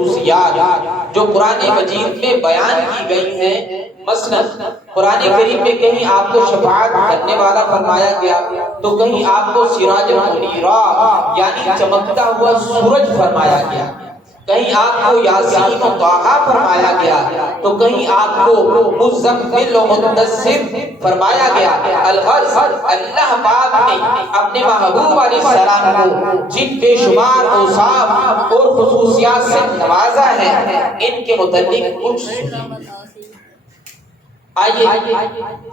خصوصیات جو قرآن مجید میں بیان کی گئی ہیں. مثلا قرآن کریم میں کہیں آپ کو شفاعت کرنے والا فرمایا گیا تو کہیں آپ کو سراج منیرا یعنی چمکتا ہوا سورج فرمایا گیا, کہیں آپ کو یاسین و طٰہٰ فرمایا گیا تو کہیں آپ کو مزمل و مدثر فرمایا گیا. الغرض اللہ پاک نے اپنے محبوب علیہ السلام کو جن بے شمار اوصاف اور خصوصیات سے نوازا ہے ان کے متعلق کچھ سنیں. آئیے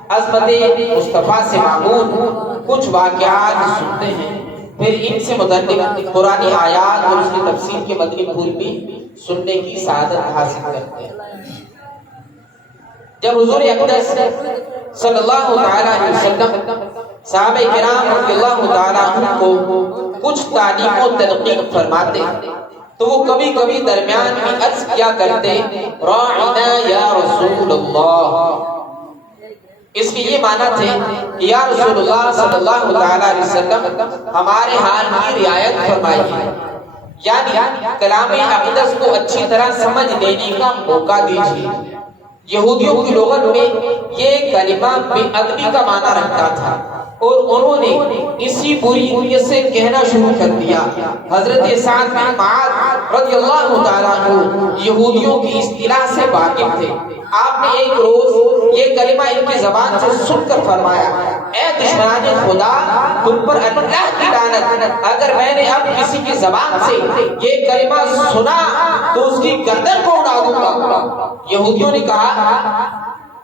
عظمت مصطفیٰ سے معمول کچھ واقعات سنتے ہیں, پھر ان سے متعلق قرآنی آیات اور اس کی تفسیر کے مدنی پھول بھی سننے کی سعادت حاصل کرتے ہیں. جب حضور اقدس صلی اللہ تعالی علیہ وسلم صحابہ کرام رضی اللہ تعالی عنہ کو کچھ تعلیم و تلقین فرماتے تو وہ کبھی کبھی درمیان میں عرض کیا کرتے راعنا یا رسول اللہ. اس کے یہ معنی تھے کہ یا رسول اللہ صلی اللہ علیہ وسلم ہمارے حال کی رعایت فرمائیے, یعنی کلام اقدس کو اچھی طرح سمجھ لینے کا موقع دیجیے. یہودیوں کی لغت میں یہ کلمہ بے ادبی کا معنی رکھتا تھا اور انہوں نے اسی بری نیت سے کہنا شروع کر دیا. حضرت سعد بن معاذ رضی اللہ تعالیٰ عنہ یہودیوں کی اصطلاح سے واقف تھے. آپ نے ایک روز یہ کلمہ ان کی زبان سے سن کر فرمایا اے دشمنان خدا تم پر اللہ کی لعنت, اگر میں نے اب کسی کی زبان سے یہ کلمہ سنا تو اس کی گردن کو اڑا دوں گا. یہودیوں نے کہا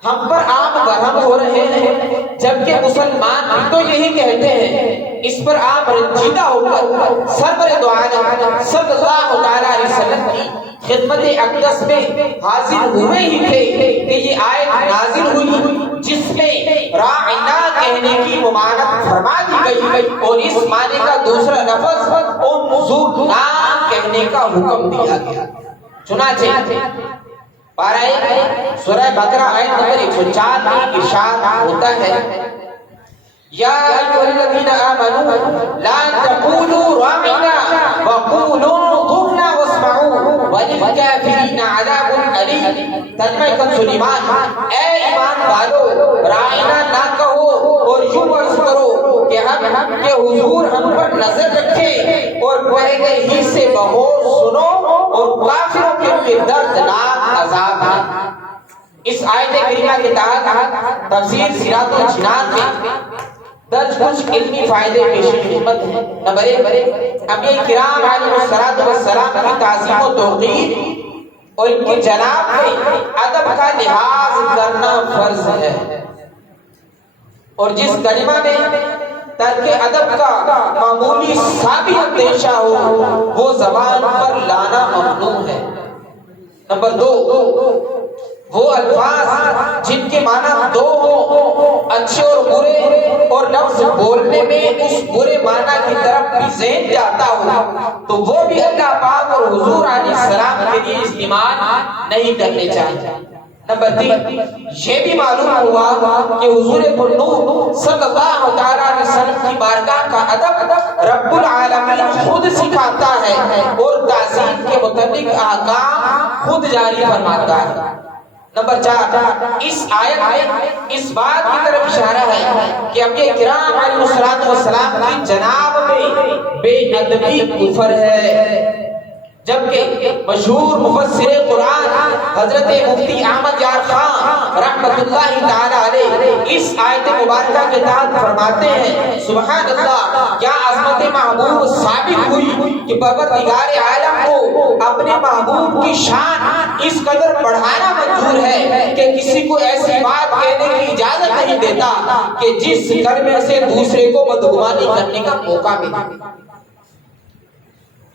ہم پر آپ گرم ہو رہے ہیں جبکہ مسلمان بھی تو یہی کہتے ہیں. اس پر آپ رنجیدہ ہو کر سرور دو عالم صلی اللہ علیہ وسلم کی خدمت اقدس میں حاضر ہوئے ہی تھے کہ یہ آیت نازل ہوئی جس میں راعنا کہنے کی ممانعت فرما دی گئی اور اس معنی کا دوسرا لفظ انظرنا کہنے کا حکم دیا گیا. چنانچہ پارہ سورہ بقرہ آیت نمبر 104 میں ارشاد ہوتا ہے یا ایھا الذین آمنوا لا تقولوا راعنا وقولوا انظرنا واسمعوا وللکافرین عذاب الیم. ترجمہ کنز ایمان, اے ایمان والو راعنا نہ کہو اور یوں عرض کرو کہ ہم کے حضور ہم پر نظر رکھے اور پہلے ہی سے بغور سنو اور کافروں کے لیے دردناک عذاب ہے. اس آیت کریمہ کے تحت تفسیر سیرات و جنات میں درج کچھ علمی فائدے پیش خدمت ہیں. نمبر 1, انبیاء کرام علیہ السلام کی تعظیم و توقیر اور ان کی جناب میں ادب کا لحاظ کرنا فرض ہے, اور جس کلمہ میں ترک ادب کا معمولی سا بھی اندیشہ ہو وہ زبان پر لانا ممنوع ہے. نمبر 2, وہ الفاظ جن کے معنی دو ہوں اچھے اور برے اور لفظ بولنے میں اس برے معنی کی طرف بھی ذہن جاتا ہو تو وہ بھی اللہ پاک اور حضور علیہ السلام کے لیے استعمال نہیں کرنے چاہیے. نمبر 3, یہ بھی معلوم ہوا کہ حضور پرنور صلی اللہ علیہ وسلم کی بارگاہ کا ادب رب العالمین خود سکھاتا ہے اور تعظیم کے متعلق احکام خود جاری فرماتا ہے. نمبر 4, اس آیت میں اس بات کی طرف اشارہ ہے کہ انبیاء کرام علیہ السلام کی جناب میں بے ادبی کفر ہے, جبکہ مشہور مفسر قرآن حضرت مفتی احمد یار خان رحمۃ اللہ تعالی علیہ اس آیت مبارکہ کے تحت فرماتے ہیں سبحان اللہ, کیا عظمت محبوب ثابت ہوئی کہ پروردگار عالم کو اپنے محبوب کی شان اس قدر بڑھانا منظور ہے کہ کسی کو ایسی بات کہنے کی اجازت نہیں دیتا کہ جس کلمے سے دوسرے کو بدگمانی کرنے کا موقع ملے.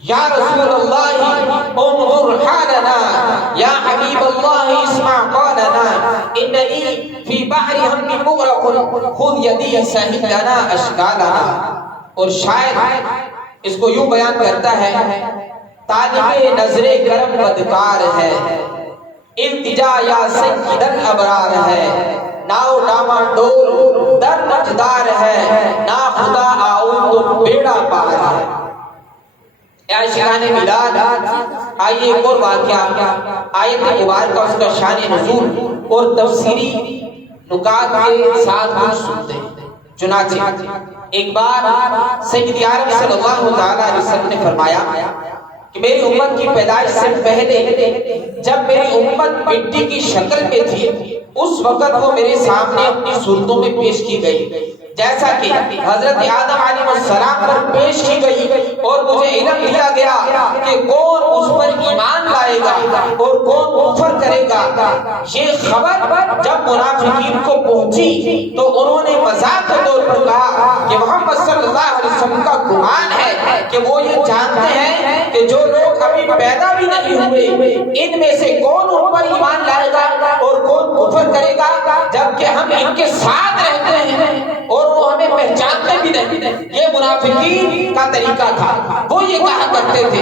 یا رسول اللہ انظر حالنا یا حبیب اللہ اسمع قولنا اننی فی بحر ہم مغرق خذ یدی سہل لنا اشکالنا. اور شاید اس کو یوں بیان کرتا ہے طالب نظر کرم بدکار ہے, التجا یا سید الابرار ہے, ناؤ ڈاما ڈول در نجدار ہے, نا خدا آؤ تو بیڑا پار ہے. عاشقان میلاد، آئیے ایک اور واقعہ، آیت مبارکہ اس کا شان نزول اور تفسیری نکات کے ساتھ کچھ سنتے ہیں۔ چنانچہ ایک بار سید عالم صلی اللہ علیہ وسلم نے فرمایا کہ میری امت کی پیدائش سے پہلے جب میری امت مٹی کی شکل میں تھی اس وقت وہ میرے سامنے اپنی صورتوں میں پیش کی گئی، جیسا کہ حضرت آدم علیہ السلام پر پیش کی گئی، اور مجھے علم دیا گیا کہ کون اس پر ایمان لائے گا اور کون کفر کرے گا۔ یہ خبر جب منافقین کو پہنچی تو انہوں نے مذاق کے طور پر کہا کہ محمد صلی اللہ علیہ وسلم کا گمان ہے کہ وہ یہ جانتے ہیں کہ جو لوگ ابھی پیدا بھی نہیں ہوئے ان میں سے کون ان پر ایمان لائے گا اور کون کفر کرے گا، جبکہ ہم ان کے ساتھ رہتے ہیں اور وہ ہمیں پہچانتے بھی نہیں۔ یہ منافقین کا طریقہ تھا، وہ یہ کہا کرتے تھے۔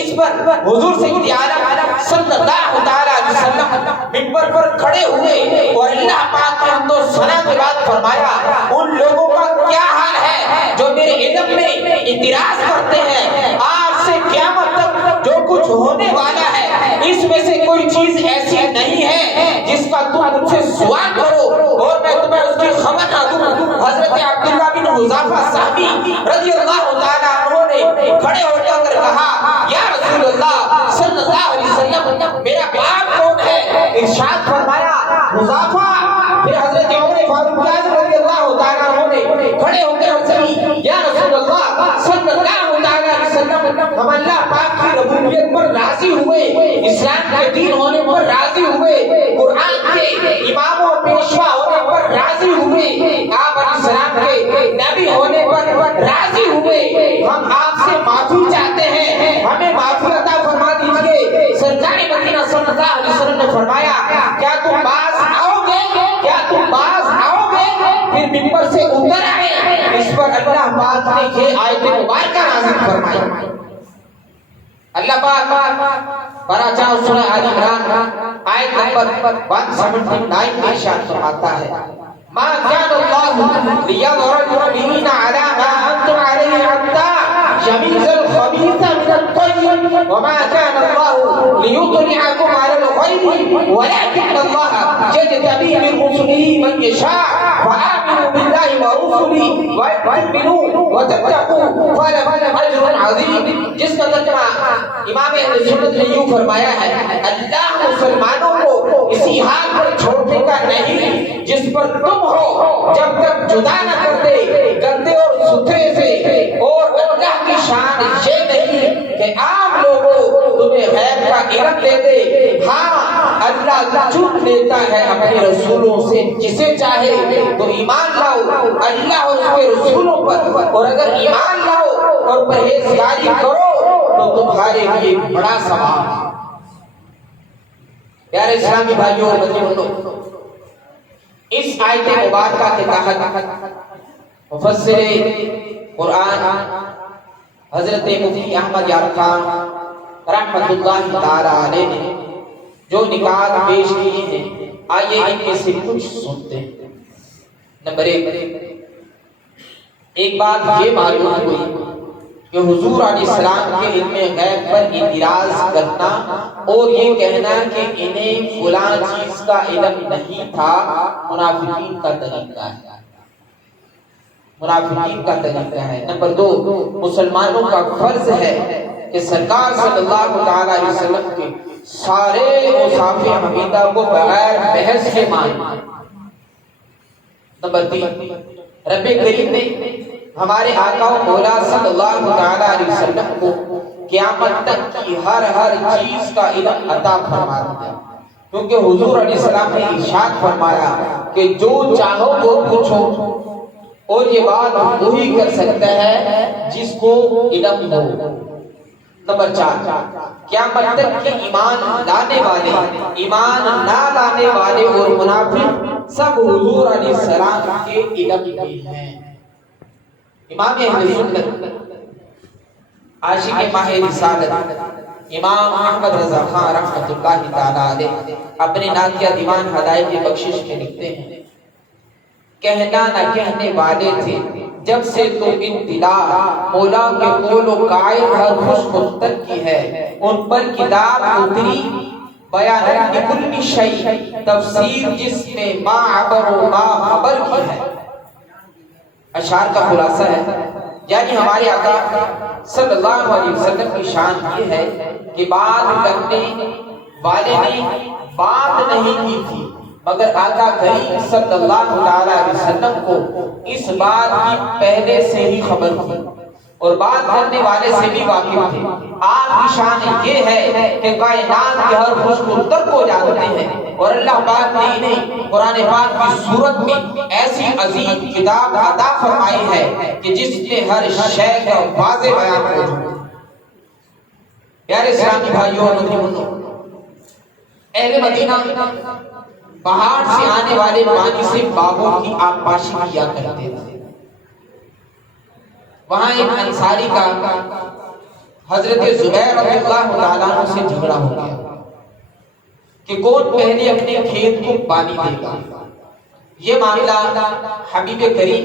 اس پر حضور سید عالم صلی اللہ علیہ وسلم منبر پر کھڑے ہوئے اور اللہ پاک کے حمد و ثنا کے بعد فرمایا ان لوگوں کا کیا حال ہے جو میرے علم میں اعتراض کرتے ہیں، آج سے قیامت تک جو کچھ ہونے والا ہے اس میں سے کوئی چیز ایسی نہیں ہے جس کا تم مجھ سے سوال کرو اور میں تمہیں اس کی خبر نہ دوں۔ حضرت عبداللہ بن حذافہ صحابی رضی اللہ تعالیٰ عنہ نے کھڑے ہو کر کہا یا رسول اللہ صلی اللہ علیہ وسلم میرا باپ کون ہے؟ ارشاد فرمایا حذافہ۔ پھر حضرت عمر فاروق اعظم رضی اللہ تعالیٰ عنہ نے کھڑے ہو کر عرض کی یا رسول اللہ صلی اللہ علیہ وسلم ہم اللہ پاک کی ربوبیت پر راضی ہوئے، اسلام کے دین ہونے پر راضی ہوئے، قرآن کے امام و پیشوا ہونے پر راضی ہوئے، آپ علیہ السلام کے نبی ہونے پر راضی ہوئے، ہم آپ سے معافی چاہتے ہیں، ہمیں معافی عطا فرما دیجئے۔ سرکار مدینہ صلی اللہ علیہ وسلم نے فرمایا کیا تم باز آؤ گے؟ کیا تم باز آؤ گے؟ پھر منبر سے اتر آئے۔ اس پر اللہ پاک نے یہ آیت مبارکہ نازل فرمائی۔ اللہ پاک پارہ 4 سورہ آل عمران آیت نمبر 179 میں ارشاد فرماتا ہے ما كان الله ليظهر المؤمنين على ما انتم عليه حتى يميز الخبيث من الطيب وما كان الله ليطلعكم على الغيب ولكن الله يجتبي من رسله من يشاء فآمنوا بالله ورسله وتؤمنوا وتتقوا فلكم اجر عظيم۔ جس کا ترجمہ امام اہل سنت نے یوں فرمایا ہے اللہ مسلمانوں کو اسی حال پر چھوڑنے کا نہیں جس پر تم ہو جب تک جدا نہ کرتے گندے اور ستھرے سے، اور اللہ کی شان یہ نہیں کہ عام لوگوں تمہیں غیب کا علم دے دے، ہاں اللہ چن لیتا ہے اپنے رسولوں سے جسے چاہے، تو ایمان لاؤ اللہ اور اس کے رسولوں پر، اور اگر ایمان لاؤ اور پرہیزگاری کرو تو تمہارے لیے بڑا ثواب ہے۔ پیارے اسلامی بھائیوں اور بزرگوں، اس آیت مبارکہ کے تحت مفسر قرآن حضرت مفتی احمد یار خان رحمۃ اللہ تعالی علیہ نے جو نکات پیش کیے ہیں آئیے ان میں سے کچھ سنتے ہیں۔ نمبر 1 بات یہ معلوم ہوئی کہ حضور علیہ السلام کے علم غیب پر اعتراض کرنا اور یہ کہنا کہ انہیں فلاں چیز کا علم نہیں تھا منافقین کا طریقہ ہے، منافقین کا طریقہ ہے۔ نمبر 2 مسلمانوں کا فرض ہے کہ سرکار صلی اللہ علیہ وسلم کے سارے اوصاف حمیدہ کو بغیر بحث کے ماننا۔ نمبر 3 رب کریم نے ہمارے آقا و مولا صلی اللہ علیہ وسلم کو قیامت تک کی ہر چیز کا علم عطا فرما دیا، کیونکہ حضور علیہ السلام نے ارشاد فرمایا کہ جو چاہو وہ پوچھو، اور یہ بات وہی کر سکتا ہے جس کو علم ہو۔ نمبر 4 قیامت تک کے ایمان لانے والے، ایمان نہ لانے والے اور منافق سب حضور علیہ السلام کے علم میں ہیں۔ امام اہل سنت عاشق ماہ رسالت امام احمد رضا خان رحمۃ اللہ تعالی علیہ اپنے نعتیہ دیوان ہدایت بخشش میں لکھتے ہیں کہنا نہ کہنے والے تھے جب سے تو اطلاع مولا کے قول و قائل ہر خوش مختر کی ہے، ان پر کتاب اتری بیان لکل شیء، تفسیر جس میں ما عبر و ما خبر کی ہے۔ اشعار کا خلاصہ ہے، یعنی ہمارے آقا صلی اللہ علیہ وسلم کی شان یہ ہے کہ بات کرنے والے نے بات نہیں کی تھی، مگر آقا کریم صلی اللہ علیہ وسلم کو اس بات کی پہلے سے ہی خبر تھی اور بات کرنے والے سے بھی واقف تھے۔ آپ کی شان یہ ہے کہ کائنات کے ہر خوش مختر کو جانتے ہیں، اور اللہ پاک نے انہیں قرآن پاک کی صورت میں ایسی عظیم کتاب عطا فرمائی ہے کہ جس میں ہر شے کا واضح بیان موجود ہے۔ پیارے اسلامی بھائیوں اور بہنوں، اہل مدینہ پہاڑ سے آنے والے پانی سے باغوں کی آبپاشی کیا کرتے تھے۔ وہاں ایک انصاری کا حضرت زبیر رضی اللہ تعالیٰ عنہ سے جھگڑا ہو گیا کہ کون پہلے اپنے کھیت کو پانی دے گا۔ یہ معاملہ حبیب کریم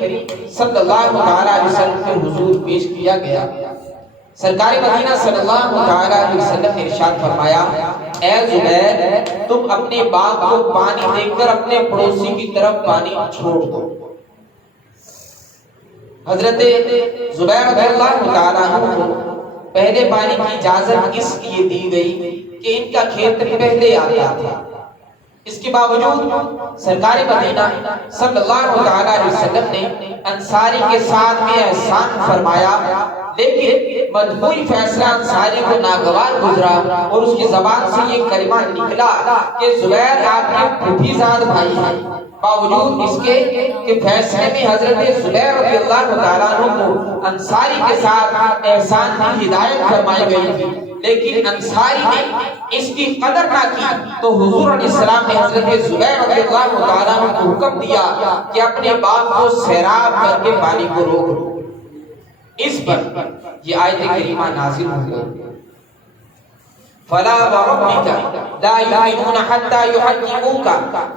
صلی اللہ علیہ وسلم کے حضور پیش کیا گیا۔ سرکار مدینہ صلی اللہ علیہ وسلم نے ارشاد فرمایا، اے زبیر، تم اپنے باغ کو پانی دے کر اپنے پڑوسی کی طرف پانی چھوڑ دو۔ حضرت زبیر رضی اللہ تعالیٰ عنہ کو پہلے پانی کی اجازت اس لیے دی گئی کہ ان کا کھیت پہلے آتا تھا۔ اس کے باوجود سرکار مدینہ صلی اللہ علیہ وسلم نے انصاری کے ساتھ میں احسان فرمایا، لیکن مجبوری فیصلہ انصاری کو ناگوار گزرا اور اس کی زبان سے یہ کلمہ نکلا کہ زبیر آپ کے پھوپھی زاد بھائی ہیں۔ باوجود اس کے کہ فیصلے میں حضرت زبیر رضی اللہ تعالیٰ عنہ کو انصاری کے ساتھ احسان کی ہدایت فرمائی گئی تھی، لیکن انصاری نے اس کی قدر نہ کی تو حضور علیہ السلام نے حضرت زبیر رضی اللہ تعالیٰ عنہ کو حکم دیا کہ اپنے باغ کو سیراب کر کے پانی کو روک دو۔ اس پر یہ آیت کریمہ نازل ہو گئی، فلا وربك لا يؤمنون حتى يحكموك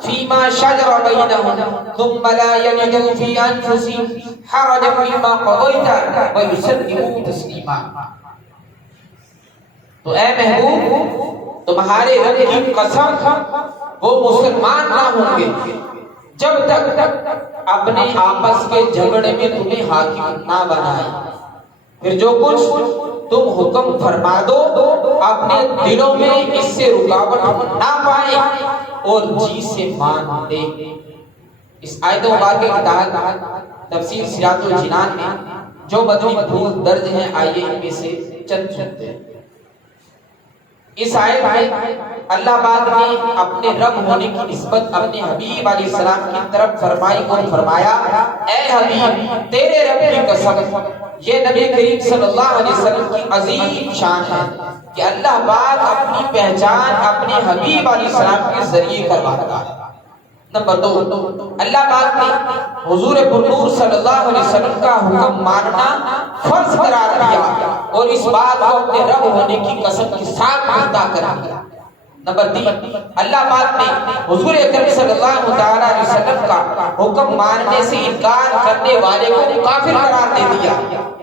فيما شجر بينهم ثم لا يجدوا في انفسهم حرجا مما قضيت ويسلموا تسليما۔ تو اے محبوب، تمہارے رب کی قسم وہ مسلمان نہ ہوں گے جب تک اپنے آپس کے جھگڑے میں تمہیں حاکم نہ بنائے، پھر جو کچھ تم حکم فرما دو اپنے دلوں میں اس سے رکاوٹ نہ پائے اور جی سے مان لے۔ اس آیت مبارکہ کے تحت تفسیر سراج الجنان میں جو مدنی پھول درج ہیں، آئیے ان میں سے چند سنتے ہیں۔ اس آیت میں اللہ پاک نے اپنے رب ہونے کی نسبت اپنے حبیب علیہ السلام کی طرف فرمائی اور فرمایا، اے حبیب، تیرے رب کی قسم، یہ نبی کریم صلی اللہ علیہ وسلم کی عظیم شان ہے کہ اللہ پاک اپنی پہچان اپنے حبیب علیہ السلام کے ذریعے کرواتا ہے۔ نمبر 2، اللہ پاک نے حضور پرنور صلی اللہ علیہ وسلم کا حکم ماننا فرض قرار دیا اور اس بات کو اپنے رب ہونے کی قسم کے ساتھ ادا کر دیا۔ نمبر 3، اللہ پاک نے حضور اکرم صلی اللہ علیہ وسلم کا حکم ماننے سے انکار کرنے والے کو کافر قرار دے دیا۔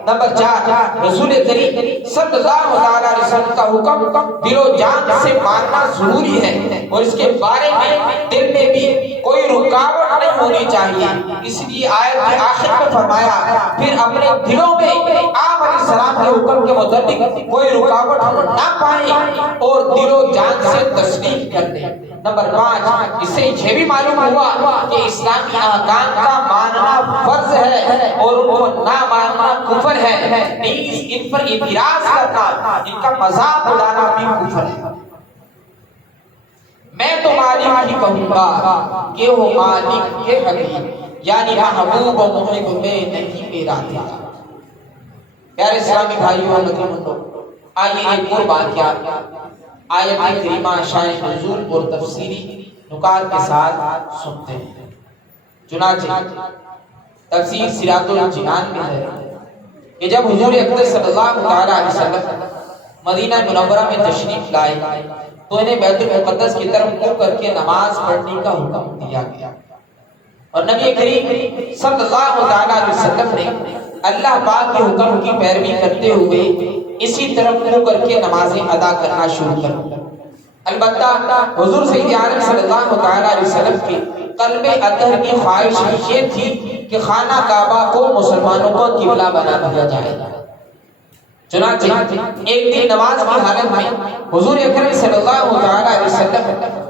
نمبر 4، رسول کریم صلی اللہ علیہ وسلم کا حکم دل و جان سے ماننا ضروری ہے اور اس کے بارے میں دل میں بھی کوئی رکاوٹ نہیں ہونی چاہیے۔ اس لیے آیت کے آخر میں فرمایا، پھر اپنے دلوں میں آپ علیہ السلام کے حکم کے متعلق کوئی رکاوٹ نہ پائیں اور دل و جان سے تسلیم کر دیں۔ نمبر 5، اس سے یہ بھی معلوم ہوا کہ اسلامی احکام کا ماننا فرض ہے اور ان کو نہ ماننا کفر ہے، نیز ان پر اعتراض کرنا، ان کا مذاق اڑانا بھی کفر ہے۔ میں تو مالک ہی کہوں گا کہ وہ مالک کے حبیب یعنی محبوب و محب میں نہیں میرا تھا۔ پیارے اسلامی بھائیوں اور بہنوں، آئیے ایک اور بات یاد آیت کریمہ شان نزول اور تفسیری نکات کے ساتھ سنتے ہیں۔ چنانچہ تفسیر سراج الجنان میں ہے کہ جب حضور اکرم صلی اللہ علیہ وسلم مدینہ منورہ میں تشریف لائے تو انہیں بیت المقدس کی طرف منہ کر کے نماز پڑھنے کا حکم دیا گیا۔ اور نبی کریم صلی اللہ علیہ وسلم نے اللہ پاک کے حکم کی پیروی کرتے ہوئے اسی طرف منہ کر کے نمازیں ادا کرنا شروع کر دیا۔ البتہ حضور سید عالم صلی اللہ علیہ وسلم کی قلب اطہر کی خواہش یہ تھی کہ خانہ کعبہ کو مسلمانوں کو قبلہ بنا دیا جائے۔ چنانچہ ایک دن نماز کی حالت میں حضور اکرم صلی اللہ علیہ وسلم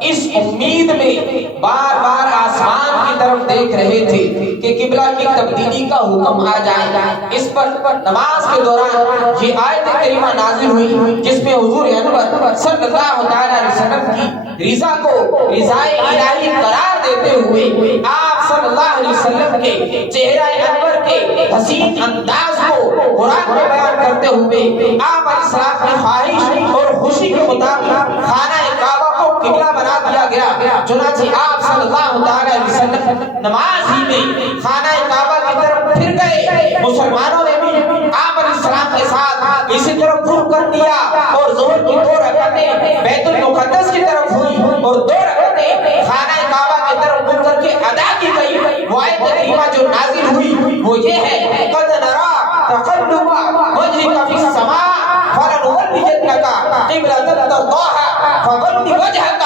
اس امید میں بار بار آسمان کی طرف دیکھ رہے تھے کہ قبلہ کی تبدیلی کا حکم آ جائے۔ اس پر نماز کے دوران یہ آیت کریمہ نازل ہوئی جس میں حضور انور صلی اللہ علیہ وسلم کی رضا کو رضائے الہی قرار دیتے ہوئے آپ صلی اللہ علیہ وسلم کے چہرہ انور کے حسین انداز کو قرآن میں بیان کرتے ہوئے آپ علیہ السلام کی خواہش اور خوشی کے مطابق خانہ کعبہ کو قبلہ بنا دیا گیا۔ چنانچہ آپ صلی اللہ علیہ وسلم نماز ہی میں خانہ کعبہ کی طرف پھر گئے۔ مسلمانوں نے بھی آپ علیہ السلام کے ساتھ اسی طرف رخ کر دیا اور ظہر کی 2 رکعتیں بیت المقدس کی طرف ہوئی اور 2 رکعتیں خانہ کعبہ کی طرف رخ کر کے ادا کی گئی۔ وہ آیت کریمہ جو نازل ہوئی وہ یہ ہے قد نرا تقلب وجهك في السماء فلنولينك قبلة ترضاها فول وجهك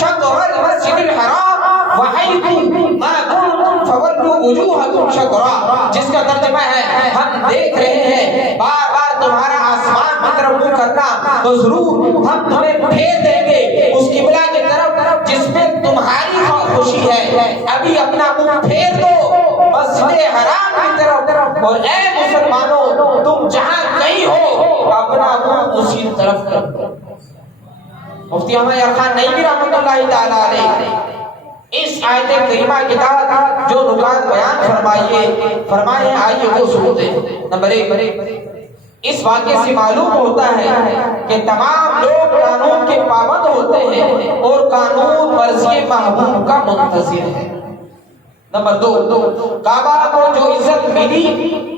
شطر المسجد الحرام وحيث ما كنتم فولوا وجوهكم شطرا، جس کا ترجمہ ہے ہم دیکھ رہے ہیں بار بار تمہارا آسمان کی طرف منہ کرنا تو ضرور ہم تمہیں پھیر دیں گے اس قبلہ کی طرف جس میں تمہاری خوشی ہے۔ ابھی اپنا منہ پھیر دو مسجد حرام کی طرف اور اے مسلمانوں تم جہاں کہیں ہو اپنا منہ اسی طرف کرو۔ مفتی احمد یار خان نعیمی رحمۃ اللہ تعالی علیہ اس آیت کریمہ کے تحت جو نکات بیان فرمائے آئیے وہ سنتے ہیں۔ نمبر 1، اس واقعے سے معلوم ہوتا ہے کہ تمام لوگ قانون کے پابند ہوتے ہیں اور قانون مرضی محبوب کا منتظر ہے۔ نمبر 2، کعبہ کو جو عزت ملی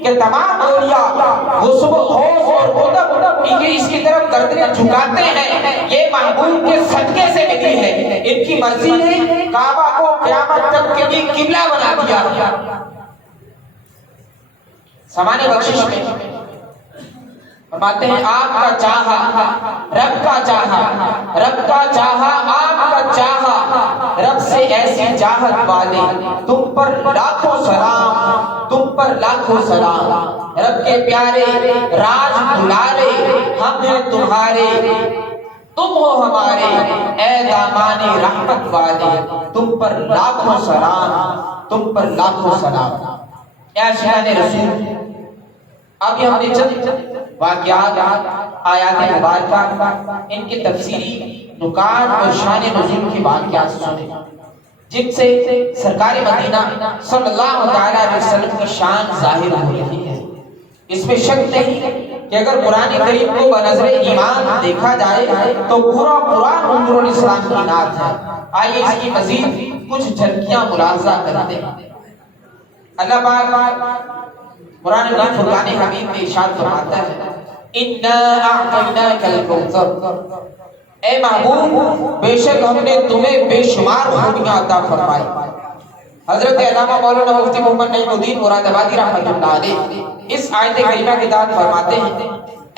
کہ تمام اولیاء غصب خوف اور ادب اس کی طرف گردنیں جھکاتے ہیں، یہ محبوب کے صدقے سے ملی ہے۔ ان کی مرضی نے کعبہ کو قیامت تک کے لیے قبلہ بنا دیا۔ سامان بخشش میں فرماتے ہیں آپ کا چاہا رب کا چاہا، رب کا چاہا آپ کا چاہا، رب سے ایسی چاہت والے تم پر لاکھوں سلام، تم پر لاکھوں سلام۔ رب کے پیارے راج دلارے ہم ہیں تمہارے، تم ہو ہمارے اے دامان رحمت والے، تم پر لاکھوں سلام، تم پر لاکھوں سلام۔ اے عاشقان رسول، اب یہ ہم نے چند واقعات آیات مبارکہ ان کی تفسیری نکات اور شان نزول کی واقعات سنے جن سے سرکار مدینہ صلی اللہ علیہ وسلم کی شان ظاہر ہو رہی ہے۔ اس میں شک نہیں کہ اگر قرآن کریم کو بنظر ایمان دیکھا جائے تو پورا قرآن حضور علیہ السلام کی نعت ہے۔ آئیے اس کی مزید کچھ جھلکیاں ملاحظہ کرتے ہیں۔ اللہ پاک قرآن مجید فرقان حمید میں ارشاد فرماتا ہے اِنَّا أَعْطَيْنَاكَ الْكَوْثَرَ، اے محبوب بے شک ہم نے تمہیں بے شمار خوبیاں عطا فرمائی۔ حضرت علامہ مولانا مفتی محمد نعیم الدین مراد آبادی رحمۃ اللہ علیہ اس آیت کریمہ کے تحت فرماتے ہیں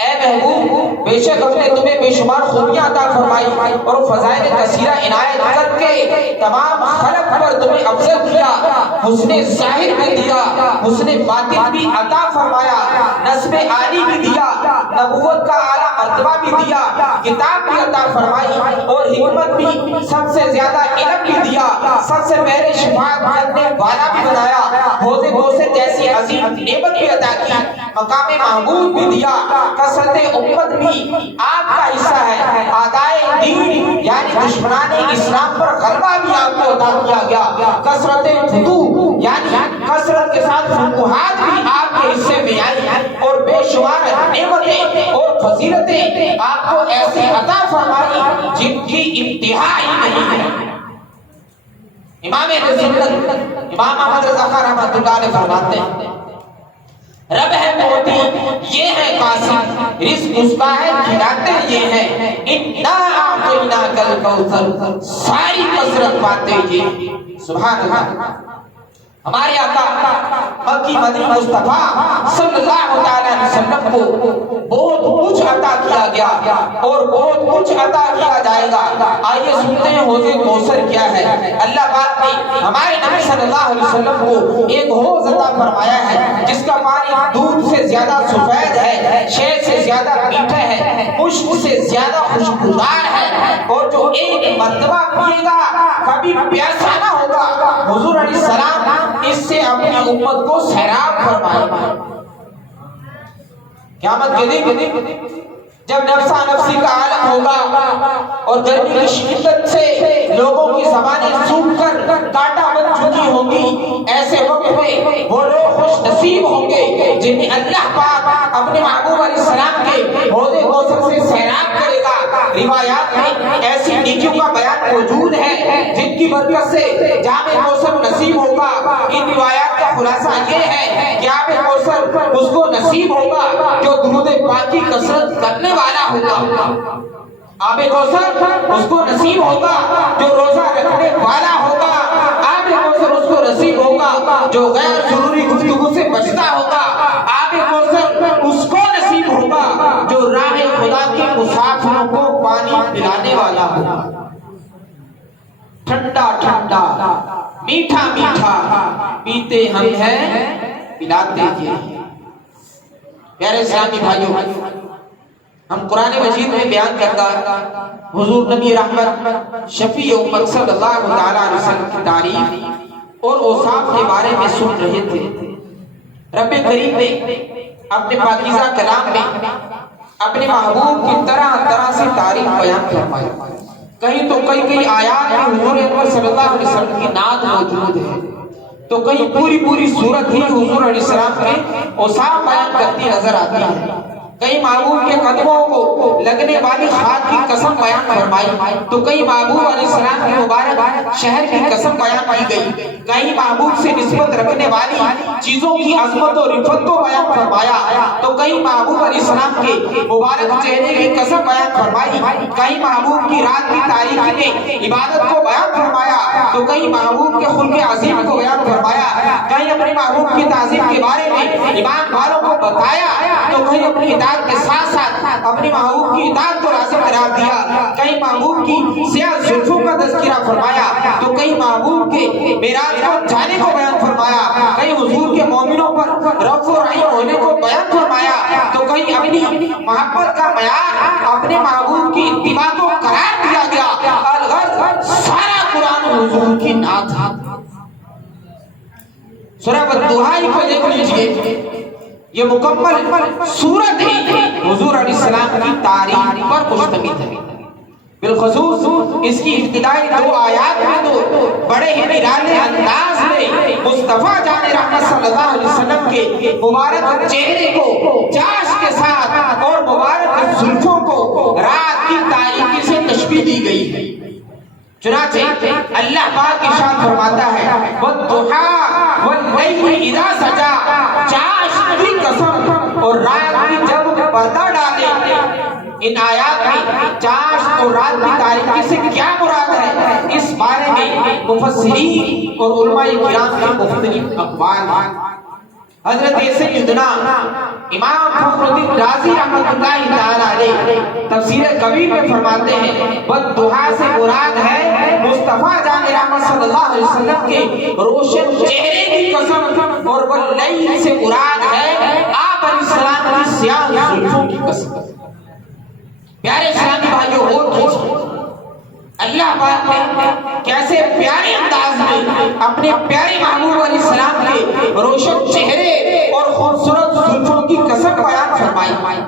اے محبوب بے شک ہم نے تمہیں بے شمار خوبیاں عطا فرمائی اور فضائل کثیرہ عنایت کر کے تمام خلق پر تمہیں افضل کیا، حسن ظاہر بھی دیا، حسن باطن بھی عطا فرمایا، نسب عالی بھی دیا، نبوت کا اعلیٰ مرتبہ بھی دیا، کتاب بھی عطا فرمائی اور حکمت بھی، سب سے زیادہ علم بھی دیا، سب سے پہلے شفاعت کرنے والا بھی بنایا، حوض کوثر جیسی عظیم نعمت بھی عطا کی، مقام محمود بھی دیا، کثرت امت بھی آپ کا حصہ ہے، اعدائے دین یعنی دشمنان اسلام پر غلبہ بھی آپ کو عطا کیا گیا، کثرت فتوح یعنی کثرت کے ساتھ فتوحات بھی آپ کے حصے میں آئی اور بے شمار نعمتیں اور فضیلتیں آپ کو ایسی عطا فرمائی جن کی انتہا ہی نہیں ہے۔ امام رسالت امام احمد رضا خان رحمۃ اللہ علیہ فرماتے ہیں رب ہے موتی یہ ہے قاسم، رزق اس کا ہے کھلاتے یہ ہیں، اِنَّا أَعْطَيْنَاكَ الْكَوْثَرَ، ساری کثرت باتیں یہ۔ سبحان اللہ۔ ہمارے آقا مکی مدنی مصطفیٰ صلی اللہ علیہ وسلم کو بہت کچھ عطا کیا گیا اور بہت کچھ عطا کیا جائے گا. آئیے سنتے ہیں حوض کوثر کیا ہے. اللہ پاک نے ہمارے نبی صلی اللہ علیہ وسلم کو ایک حوض عطا فرمایا ہے جس کا پانی دودھ سے زیادہ سفید ہے، شہد سے زیادہ میٹھا ہے، مشک سے زیادہ خوشبودار ہے، اور جو ایک مرتبہ پیے گا کبھی پیاسا نہ ہوگا. حضور علیہ السلام اس سے اپنی امت کو سیراب فرمائے گا. قیامت کے دن جب نفسا نفسی کا عالم ہوگا اور گرمی کی شدت سے لوگوں کی زبانیں سوکھ کر کانٹا بن چکی ہوں گی، ایسے وقت میں وہ لوگ خوش نصیب ہوں گے جنہیں اللہ پاک اپنے محبوب علیہ السلام کے حوض کوثر سے سیراب کرے گا. روایات میں ایسی نیکیوں کا بیان موجود ہے جن کی برکت سے جام کوثر نصیب ہوگا. ان روایات کا خلاصہ یہ ہے کہ آب کوثر اس کو نصیب ہوگا جو درود پاک کی کثرت کرنے والا ہوگا. آب کوثر اس کو نصیب ہوگا جو روزہ رکھنے والا ہوگا. آب کوثر اس کو نصیب ہوگا جو غیر ضروری گفتگو سے بچتا ہوگا. آب کوثر اس کو نصیب ہوگا جو راہ خدا کے مسافروں کو پانی پلانے والا ہوگا. ٹھنڈا ٹھنڈا میٹھا میٹھا پیتے ہم ہیں پلاتے ہیں. پیارے اسلامی بھائیوں، ہم قرآن مجید میں بیان کرتا حضور نبی رحمت شفیع امت صلی اللہ علیہ وسلم کی تعریف اور اوصاف کے بارے میں سن رہے تھے. رب کریم نے اپنے پاکیزہ کلام میں اپنے محبوب کی طرح طرح سے تعریف بیان فرمائی. کہیں تو کئی آیات میں حضور اکبر صلی اللہ علیہ وسلم کی نعت موجود ہے، تو کہیں پوری صورت ہی حضور علیہ السلام کے اوصاف بیان کرتی نظر آتی ہے. کئی محبوب کے قدموں کو لگنے والی خاک کی قسم بیان فرمائی، تو کئی محبوب علیہ السلام کے مبارک شہر کی قسم بیان کی گئی. کئی محبوب سے نسبت رکھنے والی چیزوں کی عظمت اور رفت کو بیان فرمایا، تو کئی محبوب علیہ السلام کے مبارک چہرے کی قسم بیان فرمائی. کئی محبوب کی رات کی تاریکی میں عبادت کو بیان فرمایا، تو کئی محبوب کے خلق عظیم کو بیان فرمایا. کہیں اپنے محبوب کی تعظیم کے بارے میں ایمان والوں کو بتایا، تو کہیں اپنی اطاعت کے ساتھ ساتھ اپنے محبوب کی اطاعت کو لازم قرار دیا. کہیں محبوب کی سیاہ زلفوں کا تذکرہ فرمایا، تو کہیں محبوب کے معراج کو جانے کو بیان فرمایا. کہیں حضور کے مومنوں پر رفع و رحیم ہونے کو بیان فرمایا، تو کہیں اپنی محبت کا معیار اپنے محبوب کی اتباع کو قرار دیا گیا. الغرض سارا قرآن حضور کی نعت ہے. سورہ والضحیٰ کو دیکھ لیجئے، یہ مکمل سورت ہی حضور علیہ السلام کی تعریف پر مشتمل ہے. بالخصوص اس کی ابتدائی 2 آیات میں تو بڑے ہی نرانے انداز میں مصطفیٰ جان رحمت صلی اللہ علیہ وسلم کے مبارک چہرے کو چاش کے ساتھ اور مبارک زلفوں کو رات کی تاریکی سے تشبیہ دی گئی ہے. چنانچہ اللہ پاک ارشاد فرماتا ہے والضحیٰ واللیل اذا سجا، چاش کی قسم اور رات کی جب پردہ ڈالے. ان آیات میں چاش اور رات کی تاریکی سے کیا مراد ہے، اس بارے میں مفسرین اور علماء کرام کے مختلف اقوال ہیں. حضرت سیدنا امام فخر الدین رازی رحمۃ اللہ تعالی علیہ تفسیر کبیر میں فرماتے ہیں والضحیٰ سے مراد ہے مصطفیٰ جان رحمت صلی اللہ علیہ وسلم کے روشن چہرے کی قسم، اور واللیل سے مراد ہے آپ علیہ السلام کی سیاہ زلفوں کی قسم. پیارے اسلامی بھائیوں، اور اللہ پاک نے کیسے پیارے انداز میں اپنے پیارے محبوب علیہ السلام کے روشن چہرے اور خوبصورت زلفوں کی قسم بیان فرمائی.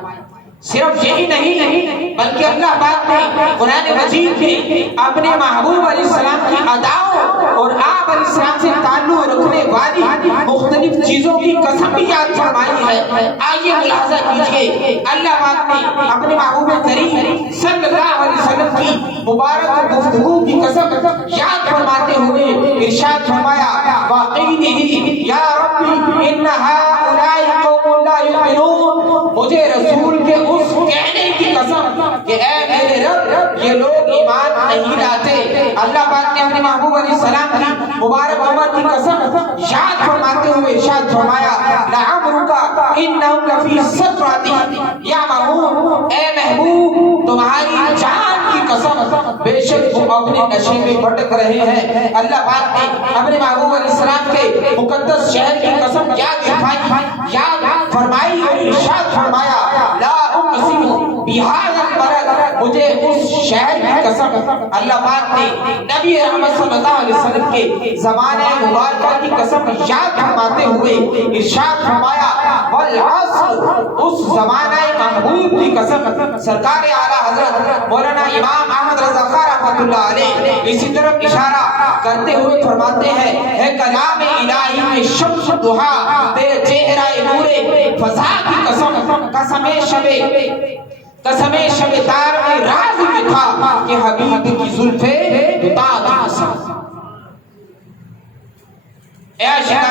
صرف یہی نہیں بلکہ اللہ پاک نے قرآن مجید میں اپنے محبوب علیہ السلام کی اداؤں اور آپ علیہ السلام سے تعلق رکھنے والی مختلف چیزوں کی قسم بھی یاد فرمائی ہے. آئیے ملاحظہ کیجئے، اللہ پاک نے اپنے محبوب کریم صلی اللہ علیہ وسلم کی مبارک گفتگو کی قسم یاد فرماتے ہوئے ارشاد فرمایا واقعی یا ربی ان ہؤلاء قوم لا یؤمنون، مجھے رسول کے اس کہنے کی قسم کہ اے میرے رب یہ لوگ ایمان نہیں لاتے. اللہ پاک نے اپنے محبوب علیہ السلام کی مبارک عمر کی قسم یاد فرماتے ہوئے ارشاد فرمایا لعمرک انہم لفی سکرتہم یعمہون. اے محبوب تمہاری جان کی قسم بے شک وہ اپنے نشے میں بھٹک رہے ہیں. اللہ پاک نے اپنے محبوب علیہ السلام کے مقدس شہر کی قسم یاد فرمائی اور ارشاد فرمایا لا اقسم بہذا البلد. مجھے اس شہر کی قسم اللہ پاک نے نبی رحمت صلی اللہ علیہ وسلم کے زمانے مبارکہ کی قسم یاد فرماتے ہوئے ارشاد فرمایا والعصر. اس زمانہ محبوب کی قسم سرکار اعلیٰ حضرت مولانا امام احمد رضا خان رحمۃ اللہ علیہ اسی طرف اشارہ کرتے ہوئے فرماتے ہیں اے کلام الہی میں شمس ضحیٰ تیرے چہرہ نور فضا کی قسم قسم شب تار میں راز یہ تھا کہ حبیب کی زلفیں بتا دی قسم. اے